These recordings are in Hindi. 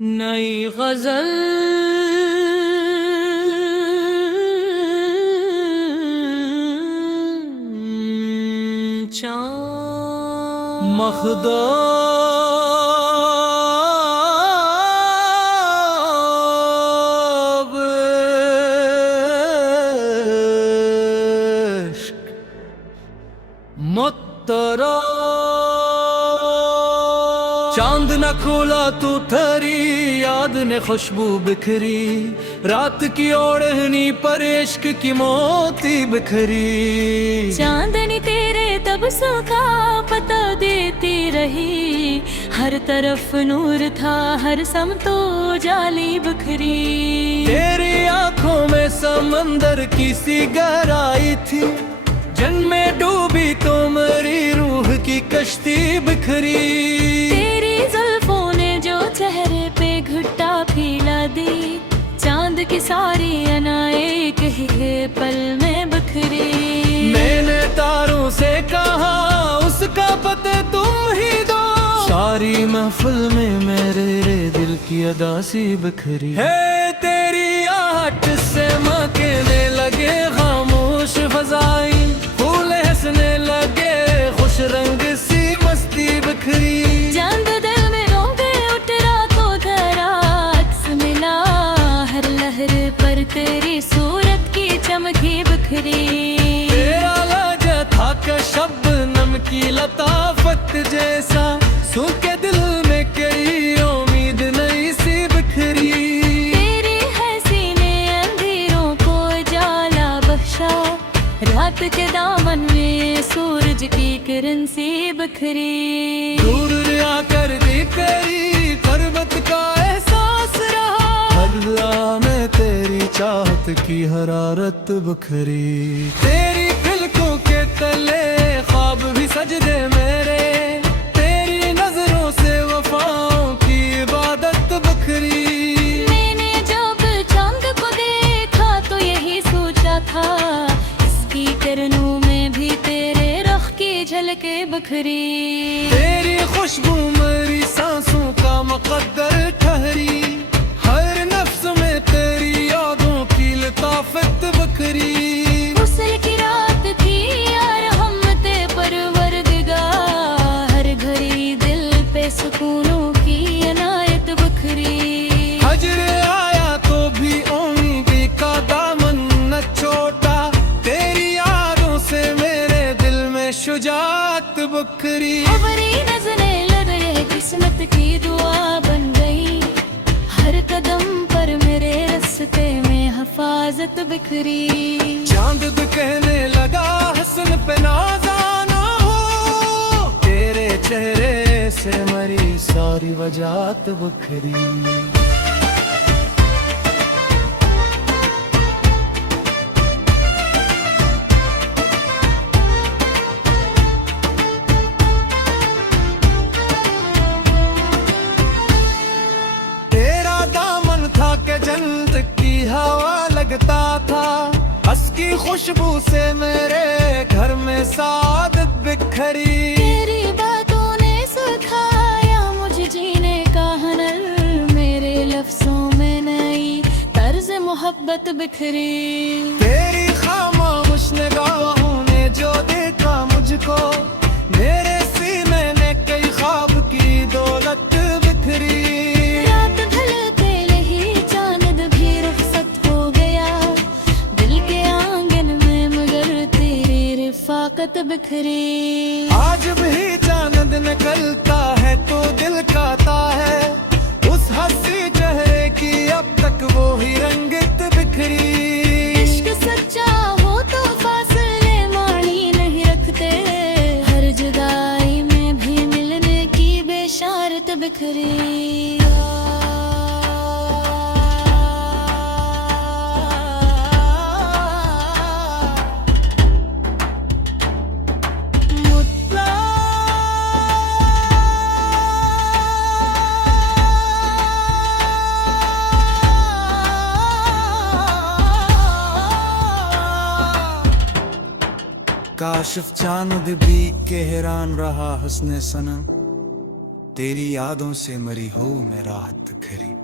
नई गजल चाँद मखदाब इश्क मुत्तरा चांद न खोला तो थरी याद ने खुशबू बिखरी रात की ओढ़नी पर इश्क की मोती बिखरी चांदनी तेरे तब का पता देती रही हर तरफ नूर था हर समतो जाली बिखरी तेरी आंखों में समंदर की सी गहराई थी जन्मे डूबी तो मेरी रूह की कश्ती बिखरी तेरी जुल्फों ने जो चेहरे पे घुट्टा फैला दी चांद की सारी अना एक ही पल में बिखरी मैंने तारों से कहा उसका पता तुम ही दो सारी महफिल में मेरे दिल की अदासी बिखरी है तेरी आहट से मकने लगे खामोश फजाई फूल हंसने लगे खुश रंग सी मस्ती बिखरी चांद दिल में रोंगे उठ रातों धरा अक्स मिला हर लहर पर तेरी सूरत की चमकी बिखरी तेरा लहजा था कि शबनम की लताफत जैसा सूखे दिल में कई उम्मीद नई सी बिखरी तेरी हंसी ने अंधेरों को जाला बख्शा रात के दामन में सूरज की किरण सी बिखरी दूर रिया कर दी तेरी गुर्बत का एहसास रहा हर राह में तेरी चाहत की हरारत बिखरी तेरी पलकों के तले ख्वाब भी सजदे मेरे तेरी नजरों से वफाओं की इबादत बिखरी मैंने जब चांद को देखा तो यही सोचा था इसकी किरणों में भी तेरे रुख की झलके बिखरी तेरी खुशबू मेरी सांसों का मुकद्दर ठहरी हर नफ्स में तेरी यादों की लताफत बिखरी गुस्ल की रात थी यार हमते परवरदिगार हर घड़ी दिल पे सुकूनों की अनायत बिखरी हजर आया तो भी उम्मीद का दामन न छोटा तेरी यादों से मेरे दिल में शुजात बिखरी अबरी नजरें लड़े किस्मत की दुआ बन गई हर कदम पर मेरे रास्ते में हिफाजत बिखरी चांद भी कहने लगा हसन पे नाज़ाना हो तेरे चेहरे से मरी सारी वजात बिखरी तेरा दामन था के जन्नत की हवा लगता था हंस की खुशबू से मेरे घर में सादत बिखरी तेरी बातों ने सिखाया मुझे जीने का हुनर मेरे लफ्जों में नई तर्ज मोहब्बत बिखरी तेरी खामोश निगाहों ने जो देखा मुझको मेरे सीने ने कई ख्वाब की दौलत बिखरी रात ढलते ही चांद भी रुखसत हो गया दिल के आंगन में मगर तेरी रिफाकत बिखरी आज भी चांद निकलता है तो दिल खाता है उस हंसी चेहरे की अब तक वो ही रंगत बिखरी इश्क सच्चा हो तो फासले मानी नहीं रखते हर जुदाई में भी मिलने की बेशारत बिखरी काशिफ चांद भी के हैरान रहा हस्ने सनम तेरी यादों से मरी हो मैं राहत खरी।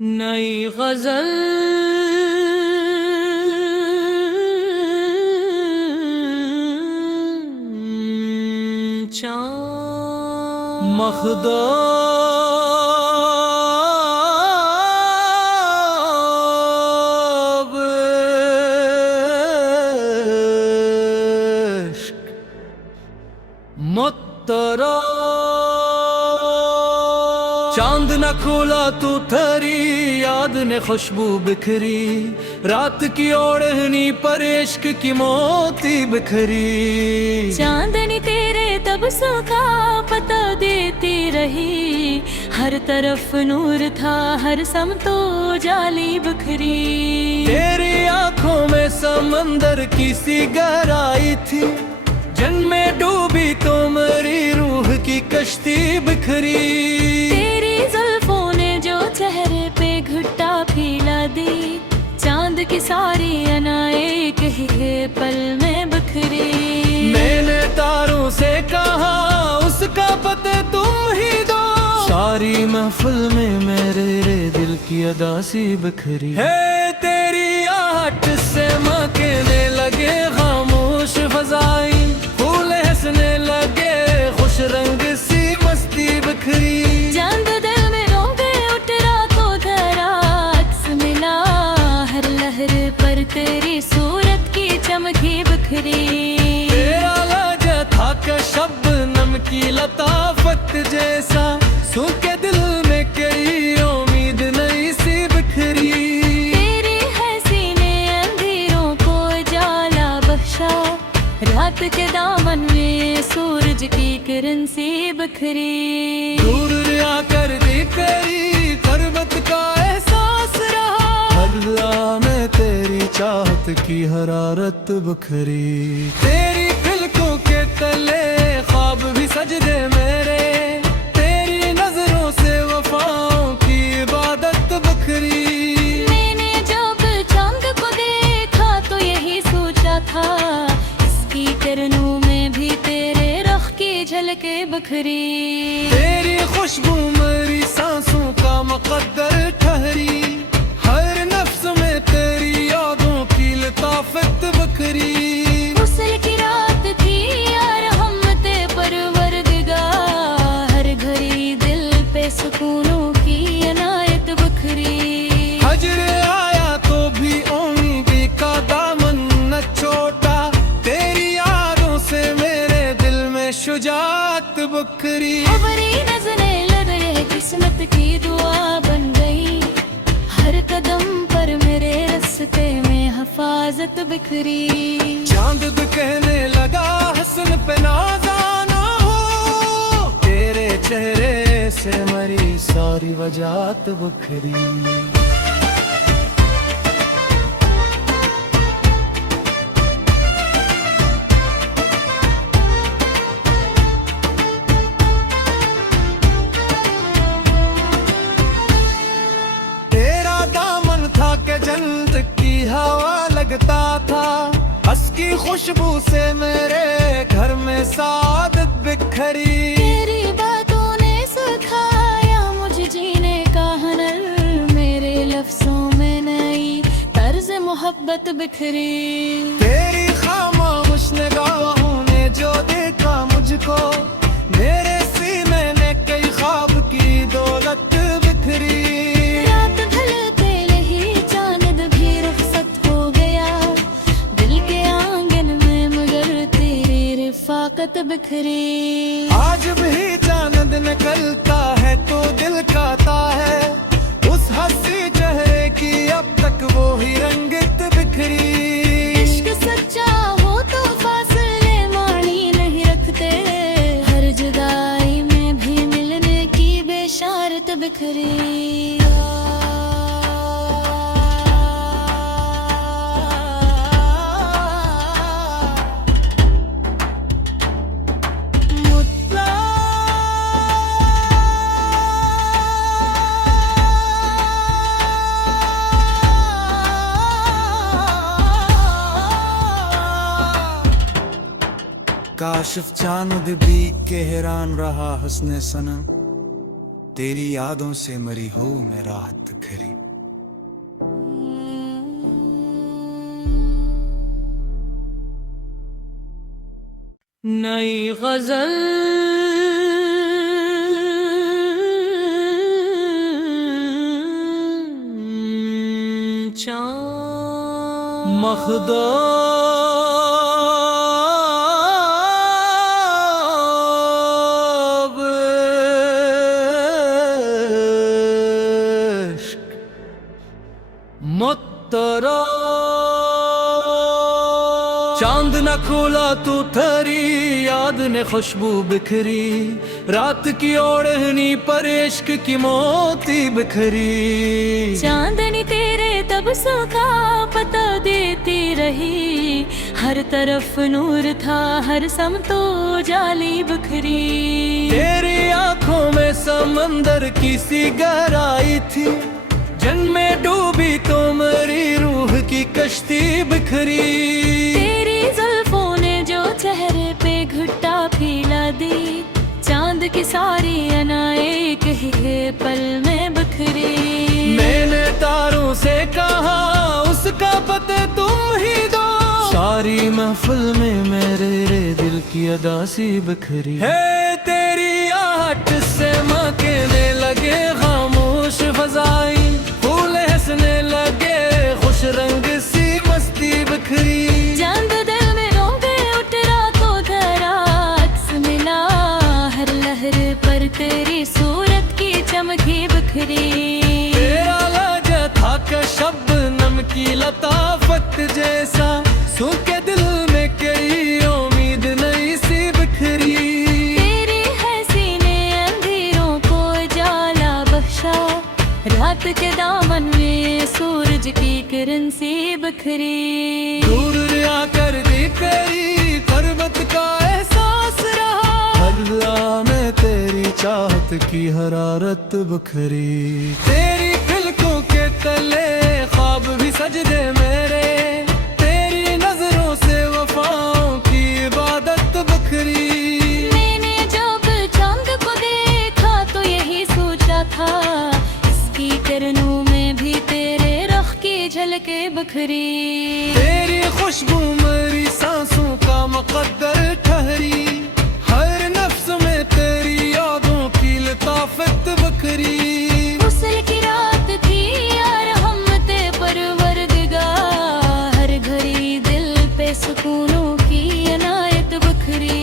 नई गजल मखदाब इश्क मुत्तरा चांद न खोला तू थरी याद ने खुशबू बिखरी रात की ओढ़नी पर इश्क की मोती बिखरी। चांदनी तेरे तब सूखा पता देती रही हर तरफ नूर था हर समतो जाली बिखरी। तेरी आंखों में समंदर की सी गहराई थी जन्मे डूबी तो मेरी रूह की कश्ती बिखरी। तेरी जुल्फों ने जो चेहरे पे घुट्टा फैला दी चांद की सारी अना एक ही पल में बिखरी। मैंने तारों से कहा उसका पता तुम ही दो सारी महफिल में मेरे दिल की अदा सी बिखरी है। तेरी आहट से महकने लगे खामोश फज़ाइल फूल हंसने लगे खुश रंग सी मस्ती बिखरी। चांद दिल में रोंगे उठ रातों धरा अक्स मिला हर लहर पर तेरी सूरत की चमकी बिखरी। तेरा लहजा था कि शबनम की लताफत जैसा सूखे दिल में कई उम्मीद नई सी बिखरी। तेरी हंसी ने अंधेरों को जाला बख्शा रात के दामन में सूरज की किरण सी बिखरी। दूर रिया कर दी तेरी गुर्बत का एहसास रहा हर लम्हा में तेरी चाहत की हरारत बिखरी। तेरी पलकों के तले ख्वाब भी सजदे मेरे तेरी नजरों से वफाओं की इबादत बिखरी। मैंने जब चांद को देखा तो यही सोचा था इसकी किरणों में भी तेरे रुख की झलके बिखरी। तेरी खुशबू मेरी सांसों का मुकद्दर ठहरी हर नफ्स में तेरी यादों की लताफत बिखरी। गुस्ल की रात थी यार हमते परवरदिगार हर घड़ी दिल पे सुकूनों की अनायत बिखरी। हजर आया तो भी उम्मीद का दामन न छोटा तेरी यादों से मेरे दिल में शुजात बिखरी। खबरी नजरें लगे किस्मत की दुआ बन गई हर कदम पर मेरे रास्ते में हिफाजत बिखरी। चांद भी कहने लगा हसन पे नाज़ाना हो तेरे चेहरे से मरी सारी वजात बिखरी। तेरा दामन था कि जन्नत की हवा लगता था हंस की खुशबू से मेरे घर में सादत बिखरी। तेरी बातों ने सिखाया मुझे जीने का हुनर मेरे लफ्जों में नई तर्ज मोहब्बत बिखरी। तेरी खामोश निगाहों ने जो देखा मुझको मेरे सीने ने कई ख्वाब की दौलत बिखरी। रात ढलते ही चांद भी रुखसत हो गया दिल के आंगन में मगर तेरी रिफाकत बिखरी। आज भी चांद निकलता है तो दिल खाता है उस हंसी चेहरे की अब तक वो ही रंगत बिखरी। इश्क सच्चा हो तो फासले मानी नहीं रखते हर जुदाई में भी मिलने की बेशारत बिखरी। काशिफ चांद भी के हैरान रहा हस्ने सनम, तेरी यादों से मरी हो मैं राहत खरी। नई गजल मखदाब इश्क मुत्तरा चांद न खोला तू थरी, याद ने खुशबू बिखरी, रात की ओढ़नी पर इश्क की मोती बिखरी। चांदनी तेरे तब सुखा पता देती रही, हर तरफ नूर था हर समतो जाली बिखरी। तेरी आंखों में समंदर की सी गहराई थी, जन्मे डूबी तो मरी रूह की कश्ती बिखरी। तेरी जुल्फों ने जो चेहरे पे घुट्टा फैला दी, चांद की सारी अना एक ही पल में बिखरी। मैंने तारों से कहा उसका पता तुम ही दो, सारी महफिल में मेरे दिल की अदा सी बिखरी है। तेरी आहट से महकने लगे खामोश फजाई, फूल हंसने लगे खुश रंग सी मस्ती बिखरी। चांद दिल में रोंगे उठ रातों धरा, अक्स मिला हर लहर पर तेरी सूरत की चमकी बिखरी। तेरा लहजा था कि शबनम की लताफत जैसा, सूखे दिल में कई उम्मीद नई सी बिखरी। तेरी हंसी ने अंधेरों को जाला बख्शा, रात के दामन में सूरज की किरण सी बिखरी। दूर रिया कर दी तेरी पर्वत का एहसास रहा, हर लम्हा में तेरी चाहत की हरारत बिखरी। तेरी पलकों के तले ख्वाब भी सजदे मेरे, तेरी नजरों से वफाओं की इबादत बिखरी। मैंने जब चांद को देखा तो यही सोचा था, इसकी किरणों में भी तेरे रुख की झलके बिखरी। तेरी खुशबू मेरी सांसों का मुकद्दर ठहरी, हर नफ्स में तेरी यादों की लताफत बिखरी। उसल की रात थी यार हमते परवरदिगार, हर घड़ी दिल पे सुकूनों की अनायत बिखरी।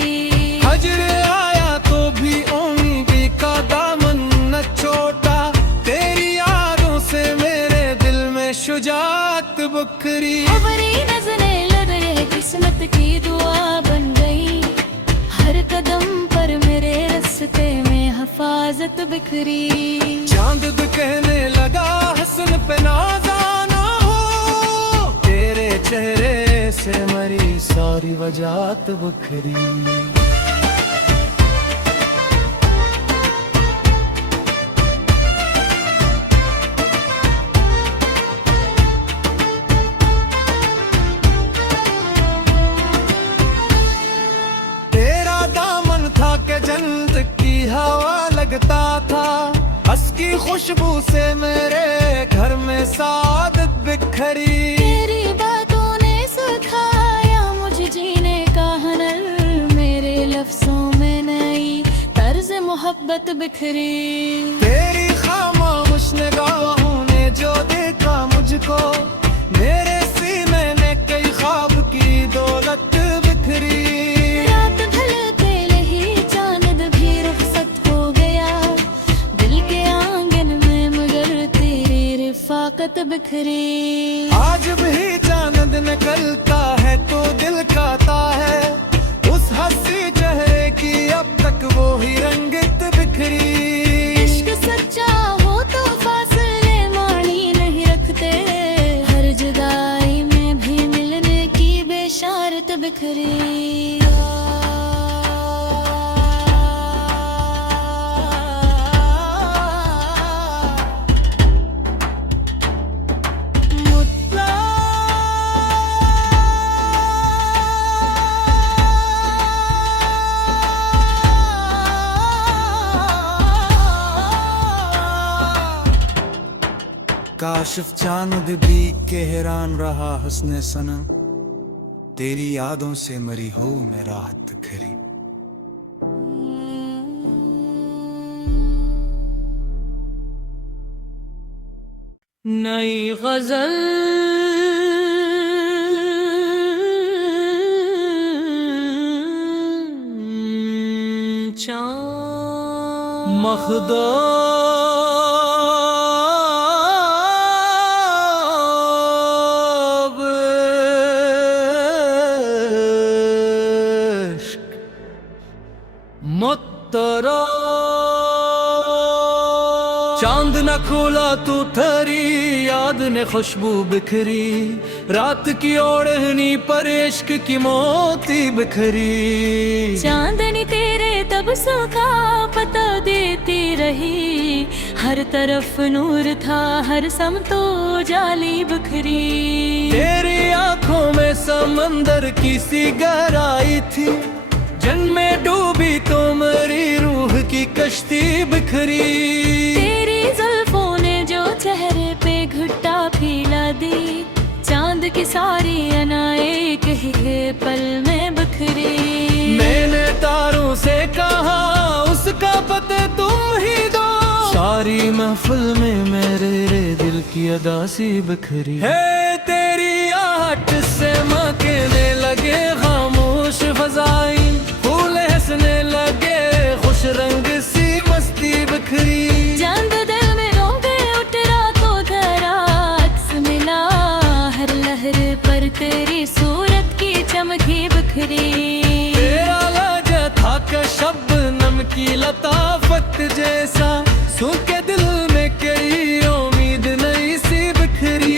हजर आया तो भी उम्मीद का दामन न छोटा, तेरी यादों से मेरे दिल में शुजात बिखरी। अबरी नजरें लग रहे किस्मत की दुआ बन गई, हर कदम पर मेरे रास्ते में हिफाजत बिखरी। चांद भी कहने लगा हसन पे नाज़ाना हो, तेरे चेहरे से मरी सारी वजात बिखरी। तेरा दामन था कि जन्नत की हवा लगता था, हंस की खुशबू से मेरे घर में सादत बिखरी। तेरी बातों ने सिखाया मुझे जीने का हुनर, मेरे लफ्जों में नई तर्ज मोहब्बत बिखरी। तेरी खामोश निगाहों ने जो देखा मुझको, मेरे सीने ने कई ख्वाब की दौलत बिखरी। रात ढलते ही चांद भी रुखसत हो गया, दिल के आंगन में मगर तेरी रिफाकत बिखरी। आज भी चांद निकलता है तो दिल खाता है, उस हंसी चेहरे की अब तक वो ही रंगत बिखरी। इश्क सच्चा हो तो फासले मानी नहीं रखते, हर जुदाई में भी मिलने की बेशारत बिखरी। काशिफ चांद भी के हैरान रहा हुस्न सनम, तेरी यादों से मरी हो मैं राहत खरी। नई गजल मखदाब मुत्तरा चांद न खोला तो थरी, याद ने खुशबू बिखरी, रात की ओढ़नी पर इश्क की मोती बिखरी। चांदनी तेरे तब का पता देती रही, हर तरफ नूर था हर समतो जाली बिखरी। तेरी आंखों में समंदर की सी गहराई थी, जन्मे डूबी तो मेरी रूह की कश्ती बिखरी। तेरी जुल्फों ने जो चेहरे पे घुट्टा फैला दी, चांद की सारी अना एक ही पल में बिखरी। मैंने तारों से कहा उसका पता तुम ही दो, सारी महफिल में मेरे दिल की अदासी बिखरी है। तेरी आहट से मकने लगे खामोश फज़ाइल, फूल हंसने लगे खुश रंग सी मस्ती बिखरी। चांद दिल में रोंगे उठ रातों धरा, अक्स मिला हर लहर पर तेरी सूरत की चमकी बिखरी। तेरा लहजा था कि शबनम की लताफत जैसा, सूखे दिल में कई उम्मीद नई सी बिखरी।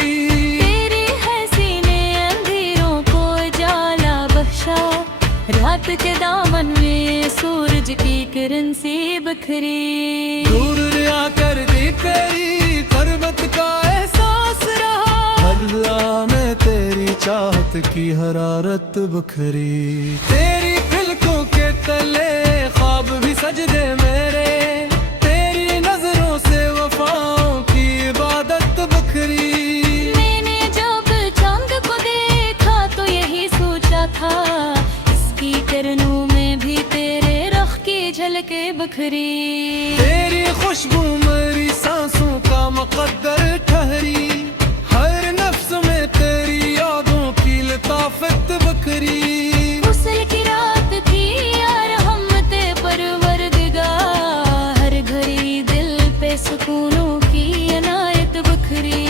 तेरी हंसी ने अंधेरों को जाला बख्शा, रात के दामन में सूरज की किरण सी बिखरी। दूर रिया कर दी तेरी गुर्बत का एहसास रहा, हल्ला में तेरी चाहत की हरारत बिखरी। तेरी फिलकों के तले ख्वाब भी सजदे मेरे, तेरी नजरों से वफाओं की इबादत बिखरी। मैंने जब चांद को देखा तो यही सोचा था, इसकी किरणों में भी तेरे रख की झलके बिखरी। तेरी खुशबू मेरी सांसों का मुकद्दर ठहरी, हर नफ्स में तेरी यादों की लताफत बिखरी। गुस्ल की रात थी यार हमते परवरदिगार, हर घड़ी दिल पे सुकूनों की अनायत बिखरी।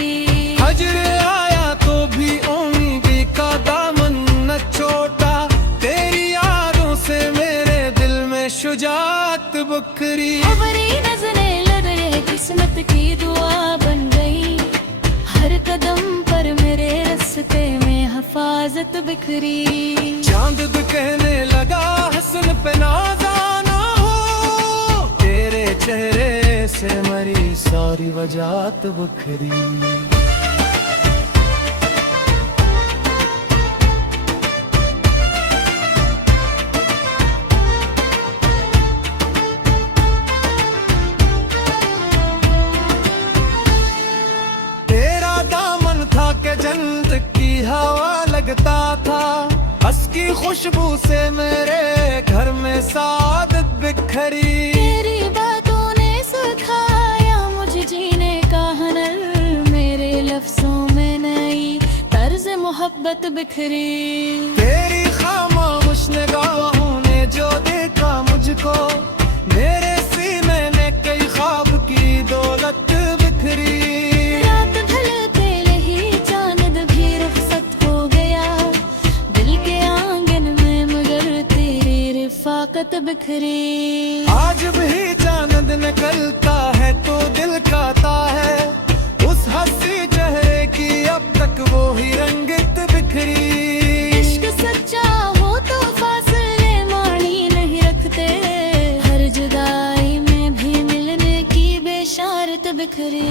हजर आया तो भी उम्मीद का दामन न छोटा, तेरी यादों से मेरे दिल में शुजात बिखरी। बड़ी नजरें लड़ किस्मत की दुआ बन गई, हर कदम पर मेरे रास्ते में हिफाजत बिखरी। चांद भी कहने लगा हसन पे नाज़ाना हो, तेरे चेहरे से मरी सारी वजात बिखरी। तेरा दामन था के जन्नत की हवा लगता था, हंस की खुशबू से मेरे घर में सादत बिखरी। तेरी बातों ने सिखाया मुझे जीने का हुनर, मेरे लफ्जों में नई तर्ज मोहब्बत बिखरी। तेरी खामोश निगाहों ने जो देखा मुझको, मेरे सीने में कई ख्वाब की दौलत बिखरी। रात ढलते ही चांद भी रुखसत हो गया, दिल के आंगन में मगर तेरी रिफाकत बिखरी। आज भी चांद निकलता है तो दिल खाता है, उस हंसी चेहरे की अब तक वो ही रंगत बिखरी। इश्क सच्चा हो तो फासले मानी नहीं रखते, हर जुदाई में भी मिलने की बेशारत बिखरी।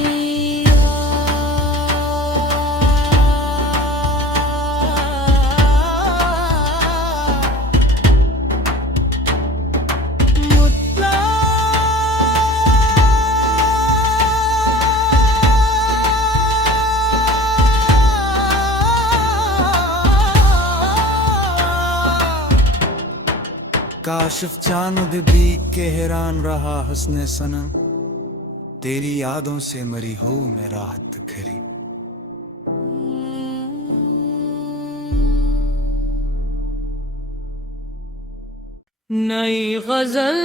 काशिफ चांद भी के हैरान रहा हस्ने सनम, तेरी यादों से मरी हो मैं राहत खरी। नई गजल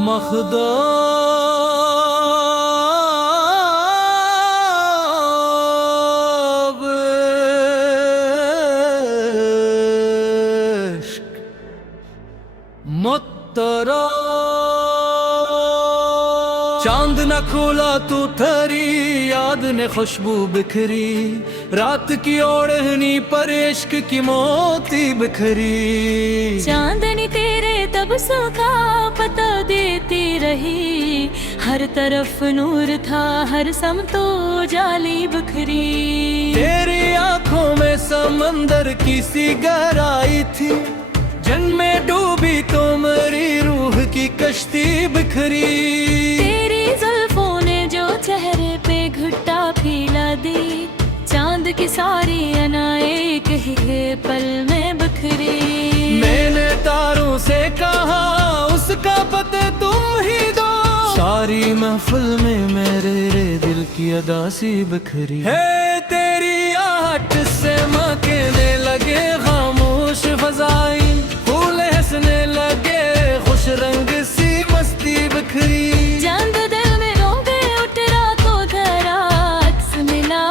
मखदाब इश्क मुत्तरा चांद न खोला तू थरी, याद ने खुशबू बिखरी, रात की ओढ़नी पर इश्क की मोती बिखरी। चांदनी तेरे तब सूखा पता देती रही, हर तरफ नूर था हर समतो जाली बिखरी। तेरी आंखों में समंदर की सी गहराई थी, जन्मे डूबी तो मरी रूह की कश्ती बिखरी। तेरी जुल्फों ने जो चेहरे पे घुट्टा फैला दी, चांद की सारी अना एक ही पल में बिखरी। मैंने तारों से कहा उसका पता तुम ही दो, सारी महफिल में मेरे दिल की अदा सी बिखरी है। तेरी आहट से महकने लगे खामोश फज़ाइल, फूल हंसने लगे खुश रंग सी मस्ती बिखरी। चांद दिल में रोगे उठ रातों धरा, अक्स मिला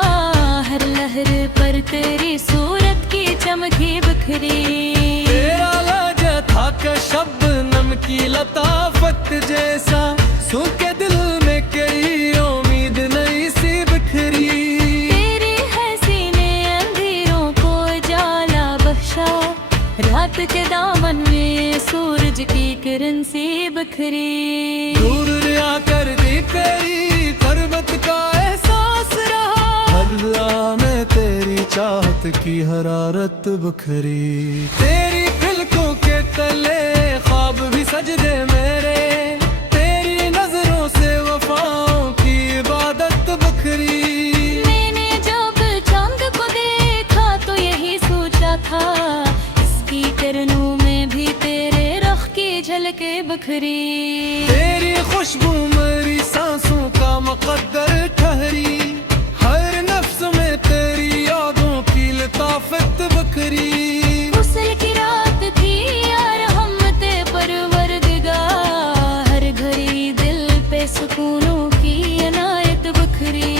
हर लहर पर तेरी सूरत की चमकी बिखरी। तेरा लहजा था का शबनम की लताफत जैसा, सूखे दिल में कई उम्मीद नई सी बिखरी। तेरी हंसी ने अंधेरों को जाला बख्शा, रात के दामन में सूरज की किरण सी बिखरी। दूर रिया कर दी तेरी गुर्बत का एहसास रहा, हर राह में तेरी चाहत की हरारत बिखरी। तेरी पलकों के तले ख्वाब भी सजदे मेरे, तेरी नजरों से वफाओं की इबादत बिखरी। मैंने जब चांद को देखा तो यही सोचा था, इसकी किरणों में भी तेरे रख की झलके बिखरी। तेरी खुशबू मेरी सांसों का मुकद्दर ठहरी, हर नफ्स में तेरी यादों की लताफत बिखरी। उसल की रात थी यार हमते परवरदिगार, हर घड़ी दिल पे सुकूनों की अनायत बिखरी।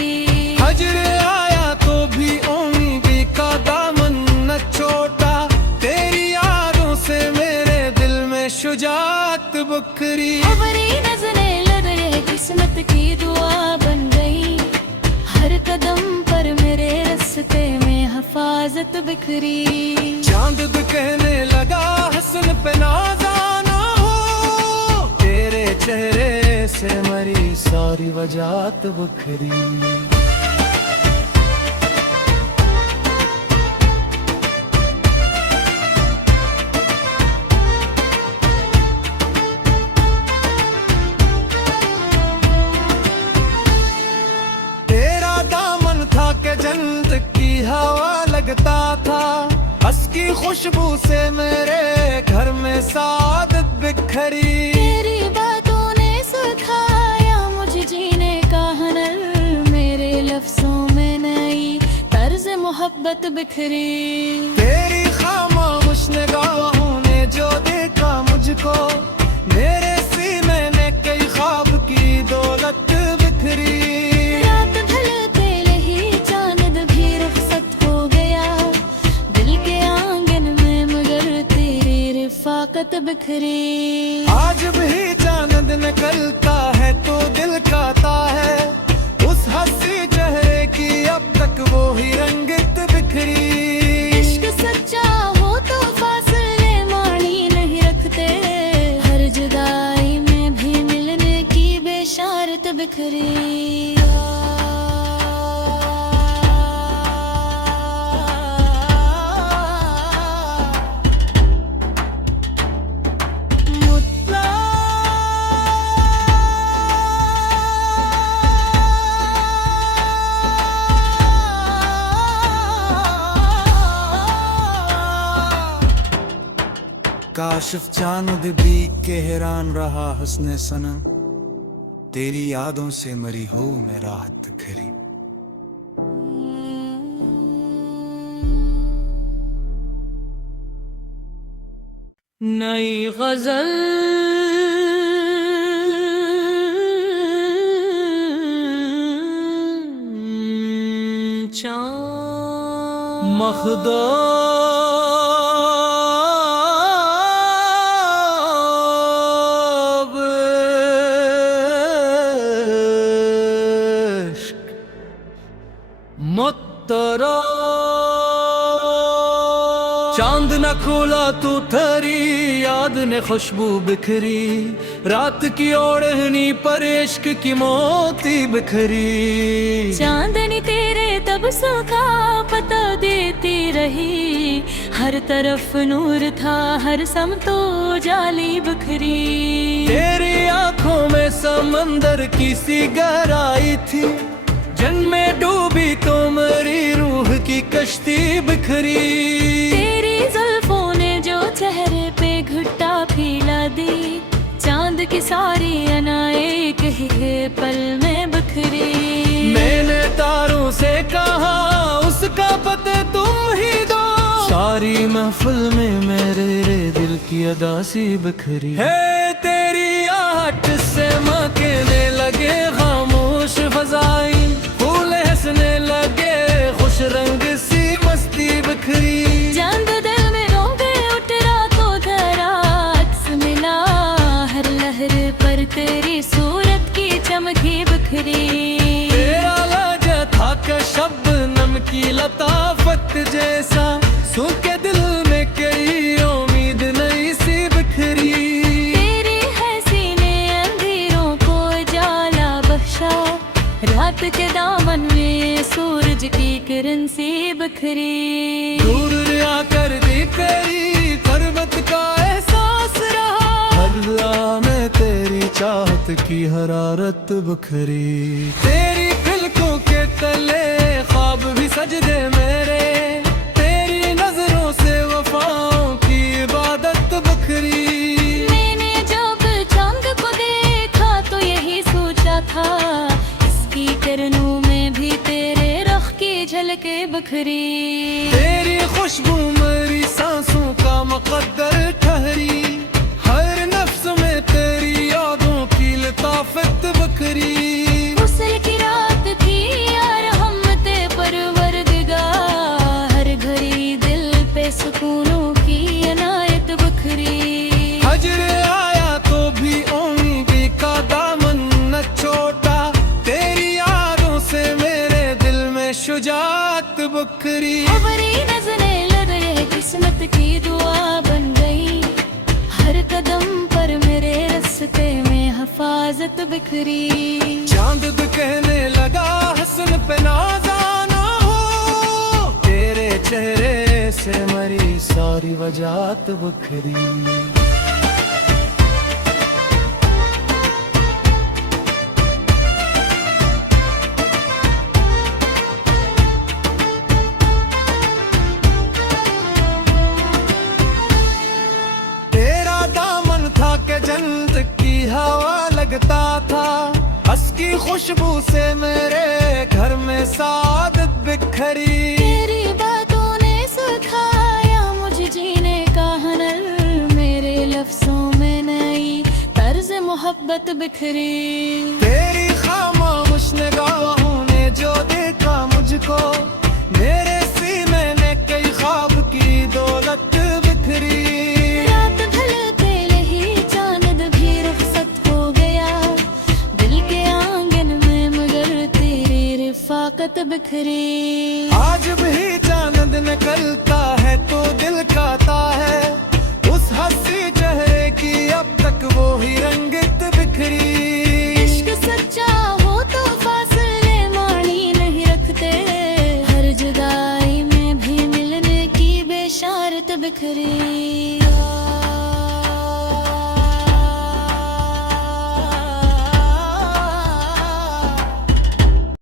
हजर आया तो भी उम्मीद का दामन न छोटा, तेरी यादों से मेरे दिल में शुजात बिखरी। हमारी नजरें लग रहे किस्मत की दुआ बन गई, हर कदम पर मेरे रास्ते में हिफाजत बिखरी। चांद भी कहने लगा हसन पे नाज़ाना हो, तेरे चेहरे से मरी सारी वजात बिखरी। तेरा दामन था के जन्नत की हवा लगता था, हंस की खुशबू से मेरे घर में सादत बिखरी। तेरी बातों ने सिखाया मुझे जीने का हुनर, मेरे लफ्जों में नई तर्ज मोहब्बत बिखरी। तेरी खामोश निगाहों ने जो देखा मुझको, मेरे सीने ने कई ख्वाब की दौलत बिखरी। रात ढलते ही चांद भी रुखसत हो गया, दिल के आंगन में मगर तेरी रिफाकत बिखरी। आज भी चांद निकलता है तो दिल खाता है, उस हंसी चेहरे की अब तक वो ही रंगत बिखरी। इश्क सच्चा हो तो फासले मानी नहीं रखते, हर जुदाई में भी मिलने की बेशारत बिखरी। काशिफ चांद भी के हैरान रहा हुस्न सनम, तेरी यादों से मरी हो मैं राहत खरी। नई गजल मखदाब मुत्तरा चांद न खोला तू थरी, याद ने खुशबू बिखरी, रात की ओढ़नी पर इश्क की मोती बिखरी। चांदनी तेरे तब सुखा पता देती रही, हर तरफ नूर था हर समतो जाली बिखरी। तेरी आंखों में समंदर की सी गहराई थी, जन्मे डूबी तो मेरी रूह की कश्ती बिखरी। तेरी जुल्फों ने जो चेहरे पे घुट्टा फैला दी, चांद की सारी अना एक ही पल में बिखरी। मैंने तारों से कहा उसका पता तुम ही दो, सारी महफिल में मेरे दिल की अदा सी बिखरी है। तेरी आहट से मकने लगे खामोश फजाई, फूल हंसने लगे खुश रंग सी मस्ती बिखरी। चांद दिल में रोंगे उठ रातों धरा, अक्स मिला हर लहर पर तेरी सूरत की चमकी बिखरी। तेरा लहजा था कि शबनम की लताफत जैसा, सूखे दिल में कई उम्मीद नई सी बिखरी। तेरी हंसी ने अंधेरों को उजाला बख्शा, रात के दामन में सूरज की किरण सी बिखरी। दूर रिया कर दी तेरी पर्वत का एहसास रहा, हर राह में तेरी चाहत की हरारत बिखरी। तेरी पलकों के तले ख्वाब भी सजदे मेरे, तेरी नजरों से वफाओं की इबादत बिखरी। मैंने जब चांद को देखा तो यही सोचा था, इसकी किरणों में भी तेरे रख की झलके बिखरी। तेरी खुशबू मेरी सांसों का मुकद्दर ठहरी, हर नफ्स में तेरी यादों की लताफत बिखरी। गुस्ल की रात थी यार हमते परवरदिगार, हर घड़ी दिल पे सुकूनों की अनायत बिखरी। हजर आया तो भी उम्मीद का दामन न छोटा, तेरी यादों से मेरे दिल में शुजात बिखरी। खबरी नजरें लड़े किस्मत की दुआ बन गई, हर कदम पर मेरे रास्ते में हिफाजत बिखरी। चांद भी कहने लगा हसन पे नाज़ाना हो, तेरे चेहरे से मरी सारी वजात बिखरी। तेरा दामन था के जन्नत की हवा लगता था, हंस की खुशबू से मेरे घर में सादत बिखरी। तेरी बातों ने सिखाया मुझे जीने का हुनर, मेरे लफ्जों में नई तर्ज मोहब्बत बिखरी। तेरी खामोश निगाहों ने जो देखा मुझको, मेरे सीने ने कई ख्वाब की दौलत बिखरी। रात ढलते ही चांद भी रुखसत हो गया, दिल के आंगन में मगर तेरी रिफाकत बिखरी। आज भी चांद निकलता है तो दिल खाता है, उस हंसी चेहरे की अब तक वो ही रंगत बिखरी। इश्क सच्चा हो तो फासले मानी नहीं रखते, हर जुदाई में भी मिलने की बेशारत बिखरी।